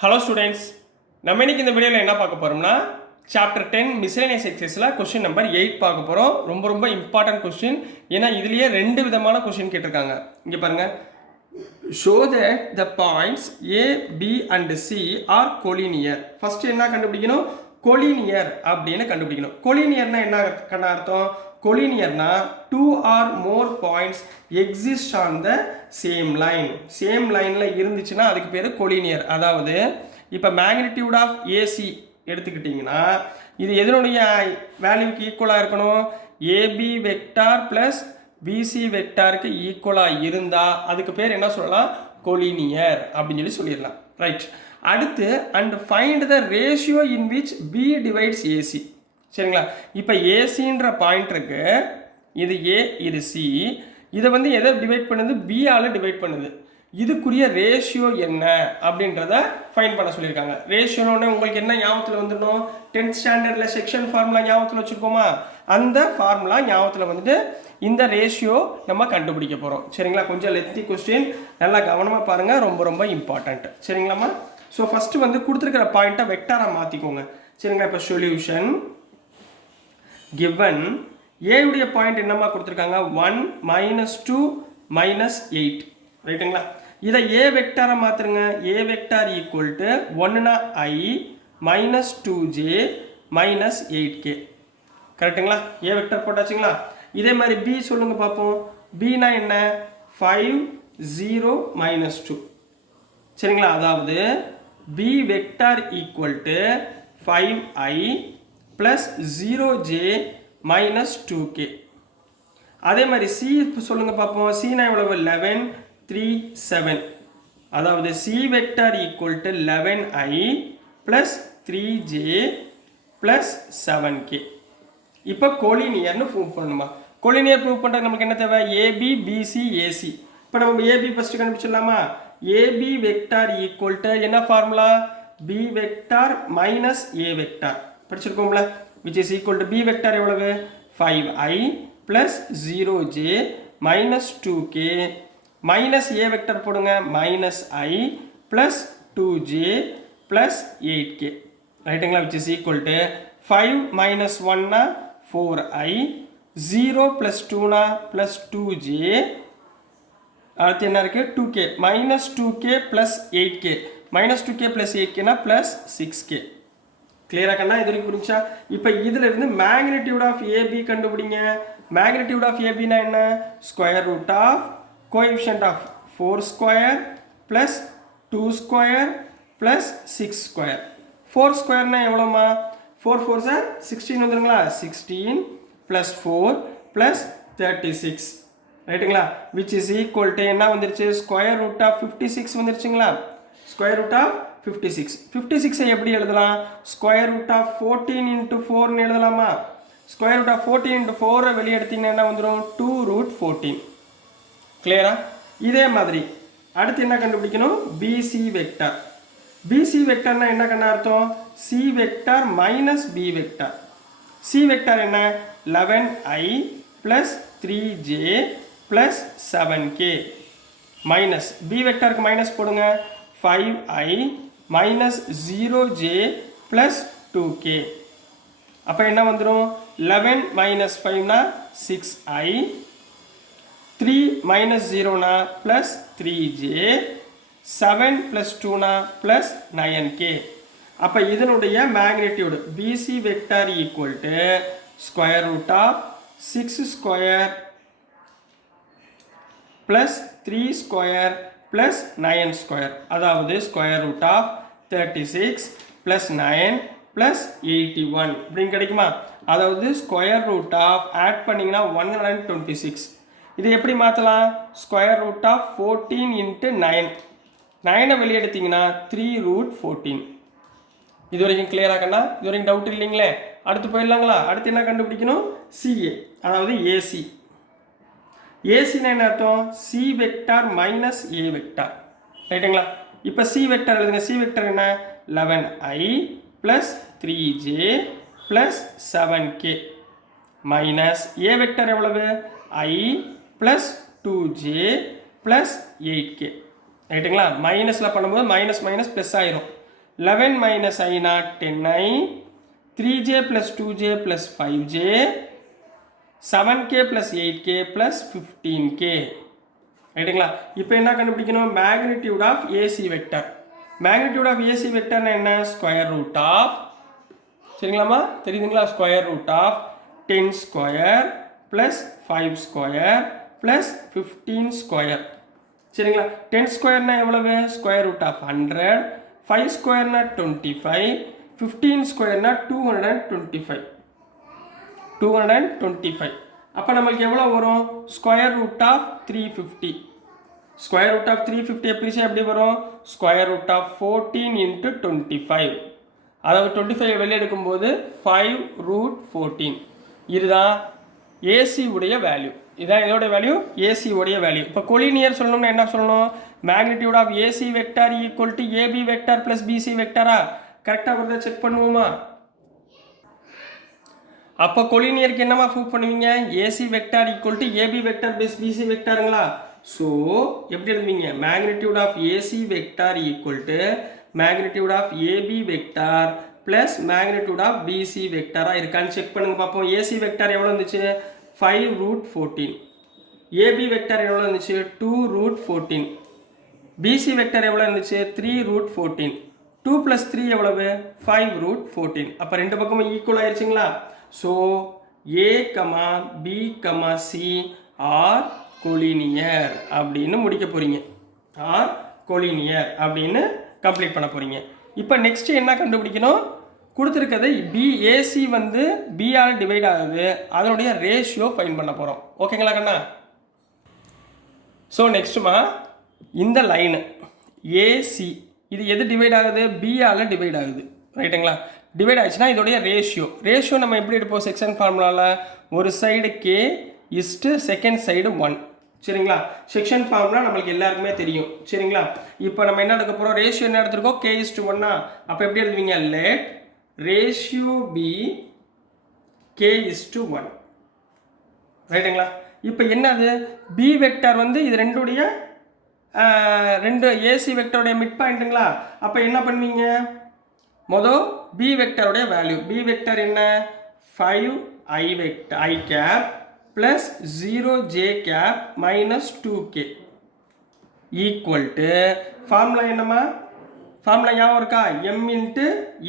Hello students, நம்ம இன்னைக்கு இந்த வீடியோவில் என்ன பார்க்க போகிறோம்னா சாப்டர் 10 மிஸ்லேனியஸ் எக்ஸசைஸில் கொஸ்டின் நம்பர் 8 பார்க்க போகிறோம். ரொம்ப இம்பார்ட்டன்ட் கொஸ்டின். ஏன்னா இதுலேயே ரெண்டு விதமான கொஸ்டின் கேட்டிருக்காங்க. இங்கே பாருங்கள், show that the points A B and C are collinear. First என்ன கண்டுபிடிக்கணும்? கொலினியர் அப்படின்னு கண்டுபிடிக்கணும். கொலினியர்னா என்ன அர்த்தம்? கொலினியர்னா two or more points exist on the same line. Same லைனில் இருந்துச்சுன்னா அதுக்கு பேர் கொலினியர். அதாவது இப்போ மேக்னிடியூட் ஆஃப் ஏசி எடுத்துக்கிட்டிங்கன்னா இது எதனுடைய வேல்யூக்கு ஈக்குவலாக இருக்கணும்? ஏபி வெக்டார் ப்ளஸ் பிசி வெக்டாருக்கு ஈக்குவலாக இருந்தால் அதுக்கு பேர் என்ன சொல்லலாம்? கொலினியர் அப்படின்னு சொல்லிடலாம். ரைட். அடுத்து and find the ratio in which B divides AC. சரிங்களா? இப்போ ஏசின்ற பாயிண்ட் இருக்கு, இது ஏ இது சி. இதை எதை டிவைட் பண்ணுது? பியால் டிவைட் பண்ணுது. இதுக்குரிய ரேஷியோ என்ன அப்படின்றத ஃபைண்ட் பண்ண சொல்லியிருக்காங்க. ரேஷியோன்னு உங்களுக்கு என்ன ஞாபகத்தில் வந்துடணும்? 10th ஸ்டாண்டர்டில் செக்ஷன் ஃபார்முலா ஞாபகத்தில் வச்சுருக்கோமா? அந்த ஃபார்முலா ஞாபகத்தில் இந்த ரேஷியோ நம்ம கண்டுபிடிக்க போகிறோம். சரிங்களா? கொஞ்சம் லென்த்தி கொஸ்டின், நல்லா கவனமாக பாருங்கள். ரொம்ப இம்பார்ட்டண்ட். சரிங்களாம்மா? ஸோ ஃபஸ்ட்டு கொடுத்துருக்கிற பாயிண்ட்டை வெக்டாராக மாற்றிக்கோங்க. சரிங்களா? இப்போ சொல்யூஷன் given a உடைய பாயிண்ட் என்னமா கொடுத்திருக்காங்க? 1 -2 -8. ரைட்டுங்களா? இதை a வெக்டாரா மாத்துங்க. a வெக்டார் ஈக்குவல் டு 1னா I -2j -8k. கரெக்ட்டுங்களா? a வெக்டார் போட்டாச்சுங்களா? இதே மாதிரி b சொல்லுங்க பார்ப்போம். b னா என்ன? 5 0 -2. சரிங்களா? அதாவது b vector equal to 5i plus 0j minus 2k. அதே மாதிரி c சொல்லுங்க பார்ப்போம். c னா எவ்வளவு? 11 3 7. அதாவது c vector equal to 11i plus 3j plus 7k. இப்போ கோலினியர்னு ப்ரூவ் பண்ணுமா? கோலினியர் ப்ரூவ் பண்ணுறது நமக்கு என்ன தேவை? ab bc ac. இப்போ நம்ம ab ஃபர்ஸ்ட் கண்டுபிடிச்சிடலாமா? ab வெக்டார் ஈக்குவல் டு என்ன formula? b vector minus a vector படிச்சிருக்கோம்ல, which is equal to b vector எவ்வளவு? 5i plus 0j minus 2k minus a vector போடுங்க minus i plus 2j plus 8k. ரைட்டுங்களா? which is equal to 5 minus 1 னா 4i, 0 plus 2 னா plus 2j, அடுத்து என்ன இருக்கு? 2k minus 2k plus 8k, minus 2k plus 8k னா plus 6k. கிளியரா கண்ணா? இது வரைக்கும் புரிஞ்சா? இப்போ இதுல இருந்து மேக்னிடியூட் ஆஃப் ஏபி கண்டுபிடிங்க. மேக்னிடியூட் ஆஃப் ஏபினா என்ன? Square root of coefficient of 4 square plus 2 square plus 6 square. 4 ஸ்கொயர்னா எவ்வளோமா? 4 4s 16 வந்துருங்களா? 16 பிளஸ் 4 பிளஸ் 36. ரைட்டுங்களா? விச் இஸ் ஈக்குவல் டு என்ன வந்துருச்சு? ஸ்கொயர் ரூட் ஆஃப் 56 வந்துருச்சுங்களா? Square root of 56. 56 எப்படி எழுதலாம்? ஸ்கொயர் ரூட் ஆஃப் 14 into 4 எழுதலாமா? ஸ்கொயர் ரூட் ஆஃப் 14 into 4 வெளியே எடுத்தீங்கன்னா என்ன வந்துடும்? 2 root 14. கிளியரா? இதே மாதிரி அடுத்து என்ன கண்டுபிடிக்கணும்? BC vector. BC வெக்டார்னா என்ன கண்ணா அர்த்தம்? C vector minus B vector. C vector என்ன? 11i plus 3j plus 7k minus B வெக்டாருக்கு மைனஸ் போடுங்க. 5i minus 0j plus 2k. அப்போ என்ன வந்துடும்? 11 minus 5 னா 6i, 3 minus 0 னா plus 3j, 7 plus 2 னா plus 9k. அப்போ இதனுடைய magnitude BC vector equal to square root of 6 square plus 3 square plus 9 square. அதாவது square root of 36 plus 9 plus 81 இப்படின்னு கிடைக்குமா? அதாவது ஸ்கொயர் ரூட் ஆஃப் ஆட் பண்ணிங்கன்னா 126. இதை எப்படி மாற்றலாம்? Square root of 14 into 9. 9 வெளியே எடுத்தீங்கன்னா 3 root 14. இது வரைக்கும் கிளியரா கண்ணா? இது வரைக்கும் டவுட் இல்லைங்களே? அடுத்து போயிடலாங்களா? அடுத்து என்ன கண்டுபிடிக்கணும்? CA, அதாவது AC. ஏசினா என்ன அர்த்தம்? C vector minus A vector. ரைட்டுங்களா? இப்போ சி வெக்டார் எழுதுங்க. சி வெக்டார் என்ன? 11i plus 3j plus 7k minus A vector எவ்வளவு? i plus 2j plus 8k. ரைட்டுங்களா? மைனஸில் பண்ணும்போது மைனஸ் மைனஸ் ப்ளஸ் ஆயிரும். 11 minus I naught 10I, 3j plus 2j plus 5j, 7k plus 8k plus 15k. ரைட்டுங்களா? இப்போ என்ன கண்டுபிடிக்கணும்? Magnitude of AC vector. Magnitude of AC வெக்டர்னா என்ன? ஸ்கொயர் ரூட் ஆஃப், சரிங்களாமா? தெரியுதுங்களா? Square root of 10 square plus 5 square plus 15 square. சரிங்களா? 10 ஸ்கொயர்னா எவ்வளவு? ஸ்கொயர் ரூட் ஆஃப் 100, 5 ஸ்கொயர்னா 25, 15 ஸ்கொயர்னா 225. அப்போ நம்மளுக்கு எவ்வளோ வரும்? Square root of 350. Square root of 350 எப்படி வரும்? Square root of 14 into 25. அதாவது 25 வெளியே எடுக்கும்போது 5 ரூட் 14. இதுதான் ஏசி உடைய வேல்யூ. இதான் இதோட வேல்யூ, ஏசி உடைய வேல்யூ. இப்போ கொலினியர் சொல்லணும்னா என்ன சொல்லணும்? Magnitude of AC vector equal to AB vector plus BC வெக்டாரா? கரெக்டாக வருதா செக் பண்ணுவோமா? அப்போ கொலினியருக்கு என்னமா ப்ரூவ் பண்ணுவீங்க? AC vector equal to AB vector plus BC வெக்டாருங்களா? ஸோ எப்படி எழுதுவீங்க? Magnitude of AC vector equal to magnitude of AB vector plus magnitude of BC வெக்டாராக இருக்கான்னு செக் பண்ணுங்க பார்ப்போம். ஏசி வெக்டார் எவ்வளோ இருந்துச்சு? 5 ரூட் 14. ஏபி வெக்டார் எவ்வளோ இருந்துச்சு? 2 ரூட் 14. பிசி வெக்டார் எவ்வளோ இருந்துச்சு? 3 ரூட் 14. 2 + 3 எவ்வளவு? 5 ரூட் 14. அப்போ ரெண்டு பக்கமும் ஈக்குவல் ஆயிடுச்சுங்களா? So A comma B comma C are collinear அப்படின்னு முடிக்க போறீங்க. ஆர் கொலினியர் அப்படின்னு கம்ப்ளீட் பண்ண போறீங்க. இப்போ நெக்ஸ்ட் என்ன கண்டுபிடிக்கணும்? கொடுத்துருக்கிறது பிஏசி வந்து பிஆல் டிவைட் ஆகுது, அதனுடைய ரேஷியோ ஃபைண்ட் பண்ண போகிறோம். ஓகேங்களா கண்ணா? ஸோ நெக்ஸ்ட்டுமா இந்த லைனு ஏசி இது எது டிவைட் ஆகுது? பிஆல் டிவைட் ஆகுது. ரைட்டுங்களா? டிவைட் ஆச்சுன்னா இதோடைய ரேஷியோ நம்ம எப்படி எடுப்போம்? செக்ஷன் ஃபார்முலாவில் ஒரு side K is to second side 1. சரிங்களா? செக்ஷன் ஃபார்முலா நம்மளுக்கு எல்லாருக்குமே தெரியும். சரிங்களா? இப்போ நம்ம என்ன எடுக்க போகிறோம்? ரேஷியோ என்ன எடுத்துருக்கோம்? K is to 1. அப்போ எப்படி எழுதுவீங்க? Let ratio be k is to 1. ரைட்டுங்களா? இப்போ என்னது? பி வெக்டார் வந்து இது ரெண்டு ஏசி வெக்டருடைய மிட் பாயிண்ட்டுங்களா? அப்போ என்ன பண்ணுவீங்க? மொதல் பி வெக்டருடைய வேல்யூ. பி வெக்டர் என்ன? 5i vector i cap plus 0j cap minus 2k equal to formula என்னம்மா? ஃபார்முலா ஞாபகம் இருக்கா? m into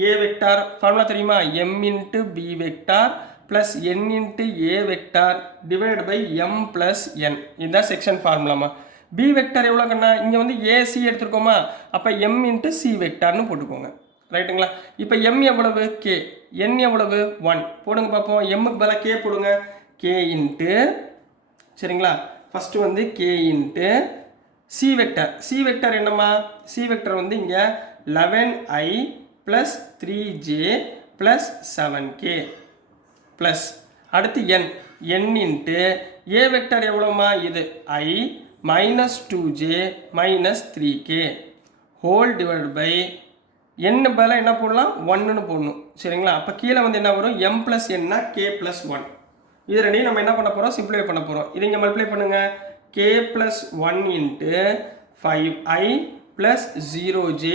A vector. Formula தெரியுமா? m into B vector plus n into A vector divide by m plus n. இதுதான் section ஃபார்முலாமா. B vector எவ்வளோ கண்ணா? இங்கே வந்து ஏசி எடுத்துருக்கோமா? அப்போ m இன்ட்டு சி வெக்டார்னு போட்டுக்கோங்க. ரைட்டுங்களா? இப்போ m எவ்வளவு? கே. n எவ்வளவு? 1. போடுங்க பார்ப்போம். mக்கு பதிலாக கே போடுங்க. கே இன்ட்டு, சரிங்களா? ஃபஸ்ட்டு வந்து k into C vector. C vector என்னம்மா? சி வெக்டர் வந்து இங்கே 11i plus 3j plus 7k plus அடுத்து n இன்ட்டு ஏ வெக்டர் எவ்வளோமா? இது i minus 2j minus 3k whole divide by n பதிலாக என்ன போடலாம்? 1ன்னு போடணும். சரிங்களா? அப்போ கீழே வந்து என்ன வரும்? m ப்ளஸ் nனா k ப்ளஸ் 1. இது ரெண்டையும் நம்ம என்ன பண்ண போகிறோம்? சிம்பிளிஃபை பண்ண போகிறோம். இதை இங்கே மல்டிப்ளை பண்ணுங்கள். k plus 1 into 5i plus 0j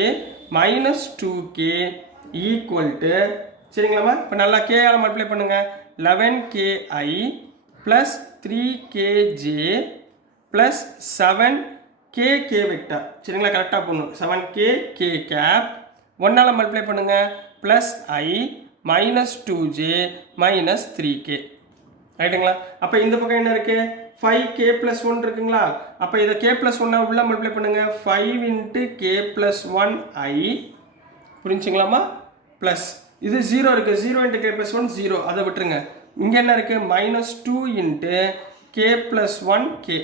minus 2k equal to, சரிங்களாம்மா? இப்போ நல்லா கேஆல் மல்டிப்ளை பண்ணுங்கள். 11ki plus 3kj plus 7kk vector. சரிங்களா? கரெக்டாக போடணும். 7k k கேப் 1ஆல் மல்டிப்ளை பண்ணுங்கள். Plus i minus 2j minus 3k. ரைட்டுங்களா? அப்போ இந்த பக்கம் என்ன இருக்குது? 5k ப்ளஸ் 1 இருக்குங்களா? அப்போ இதை k ப்ளஸ் 1 உள்ள மல்டிப்ளை பண்ணுங்கள். 5 இன்ட்டு k ப்ளஸ் 1i. புரிஞ்சுங்களாமா? ப்ளஸ் இது 0 இருக்குது. 0 இன்ட்டு k ப்ளஸ் 1 0, அதை விட்டுருங்க. இங்கே என்ன இருக்குது? Minus 2 into k plus 1k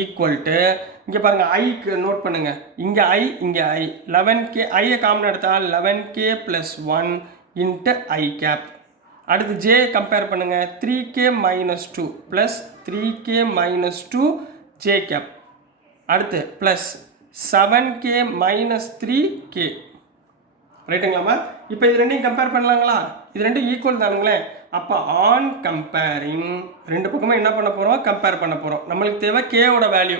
equal to, இங்கே பாருங்கள் ஐக்கு நோட் பண்ணுங்கள். இங்கே i இங்கே i. 11k ஐயை காமன் எடுத்தால் 11k plus 1 into i cap. அடுத்து j கம்பேர் பண்ணுங்கள். 3k minus 2 plus 3k minus 2 j cap. அடுத்து ப்ளஸ் 7k மைனஸ் 3k. ரைட்டுங்களாம்மா? இப்போ இது ரெண்டையும் கம்பேர் பண்ணலாங்களா? இது ரெண்டும் ஈக்குவல் தானுங்களே. அப்போ ஆன் கம்பேரிங் ரெண்டு பக்கமும் என்ன பண்ண போகிறோம்? கம்பேர் பண்ண போகிறோம். நம்மளுக்கு தேவை கேவோட வேல்யூ.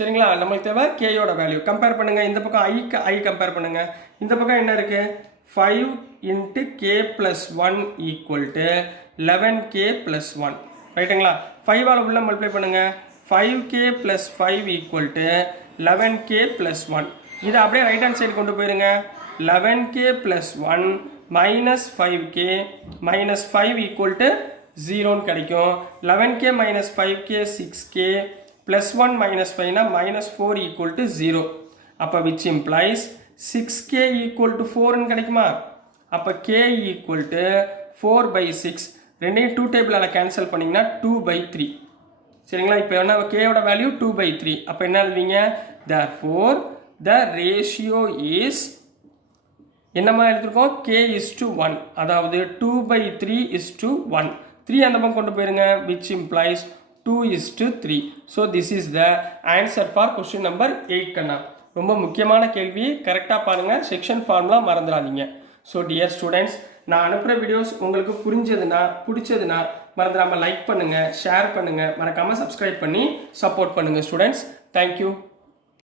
சரிங்களா? நம்மளுக்கு தேவை கேயோட வேல்யூ. கம்பேர் பண்ணுங்கள், இந்த பக்கம் ஐ கம்பேர் பண்ணுங்கள். இந்த பக்கம் என்ன இருக்குது? 5 into k plus 1 equal to 11k plus 1. ரைட்டுங்களா? 5ஆல் உள்ள மல்டிப்ளை பண்ணுங்கள். 5k plus 5 equal to 11k plus 1. இதை அப்படியே ரைட் ஹேண்ட் சைடு கொண்டு போயிருங்க. 11k plus 1 minus 5k minus 5 equal to 0 கிடைக்கும். 11k minus 5k 6k plus 1 minus 5 na minus 4 equal to 0. அப்போ which implies 6k equal to 4 கிடைக்குமா? அப்போ k equal to 4 by 6. ரெண்டையும் 2 டேபிளால் cancel பண்ணிங்கன்னா 2 by 3. சரிங்களா? இப்போ என்ன k ஓட வேல்யூ 2 by 3. அப்போ என்ன எழுதுவீங்க? therefore the ratio is என்னமா எழுதிருக்கோம்? k is to 1. அதாவது 2 by 3 is to 1. 3 அந்த பக்கம் கொண்டு போயிருங்க, which implies 2 is to 3. So this is the answer for question number 8 கண்ணா. ரொம்ப முக்கியமான கேள்வி, கரெக்டாக பாருங்கள். செக்ஷன் ஃபார்முலா மறந்துடாதீங்க. ஸோ டியர் ஸ்டூடெண்ட்ஸ், நான் அனுப்புகிற வீடியோஸ் உங்களுக்கு புரிஞ்சதுன்னா பிடிச்சதுன்னா மறந்துடாமல் லைக் பண்ணுங்கள், ஷேர் பண்ணுங்கள், மறக்காமல் சப்ஸ்கிரைப் பண்ணி சப்போர்ட் பண்ணுங்கள் ஸ்டூடெண்ட்ஸ். தேங்க்யூ.